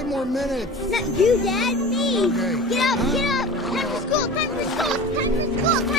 5 more minutes. Not you, Dad. Me. Okay. Get up, get up. Time for school, time for school, time for school.